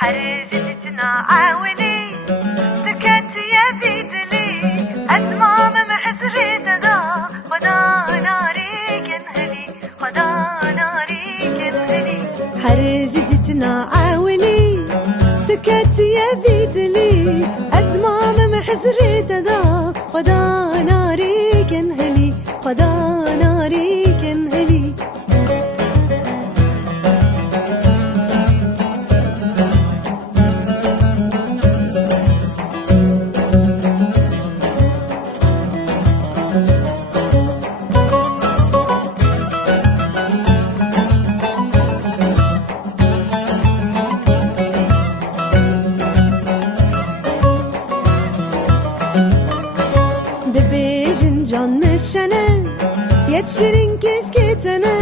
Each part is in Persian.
حرجتنا عاولي تكت يا بيدلي أزمام محزري تدا خدا ناري كنهلي خدا ناري كنهلي حرجتنا عاولي تكت يا بيدلي أزمام محزري تدا خدا ناري كنهلي خدا ناري كنهلي Can meşene yetşirin kesketene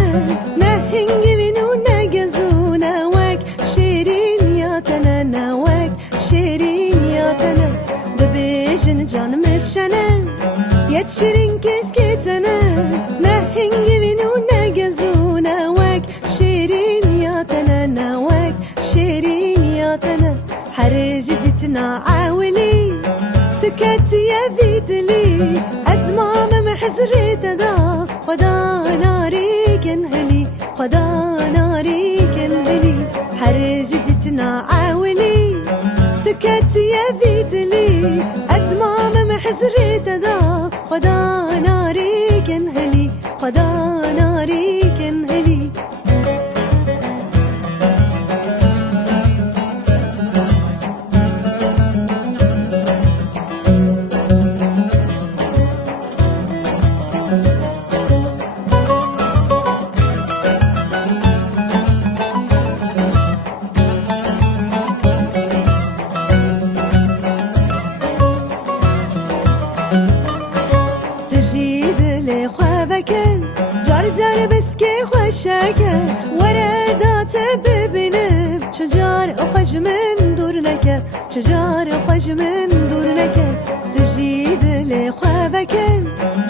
ne hingivinu ne gezune vek şirin yatene ne vek şirin yatene debejin can meşene yetşirin kesketene ne hingivinu ne gezune vek şirin yatene ne vek şirin yatene حرجتنا عاولي تكت يا بيدلي أزمام محزري تدا خدا ناري كنهلي خدا ناري كنهلي حرجتنا عاولي تكت يا بيدلي أزمام محزري تدا خدا ناري كنهلي خدا ناري كنهلي تجيد لي خوابك جار جار بسكي خوشك وردات ببنب شجار أخج من دورنك شجار أخج من دورنك تجيد لي خوابك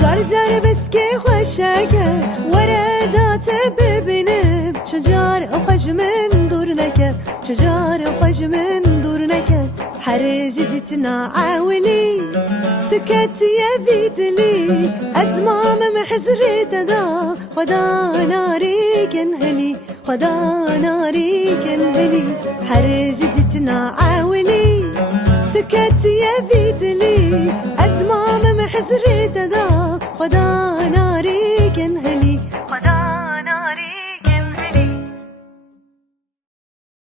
جار جار بسكي خوشك وردات ببنب شجار أخج من دورنك شجار أخج من دورنك حرجتنا عاولي تكت يا بيدلي أزمام محزري تدا خدا ناري كنهلي خدا ناري كنهلي حرجتنا عاولي تكت يا بيدلي أزمام محزري تدا خدا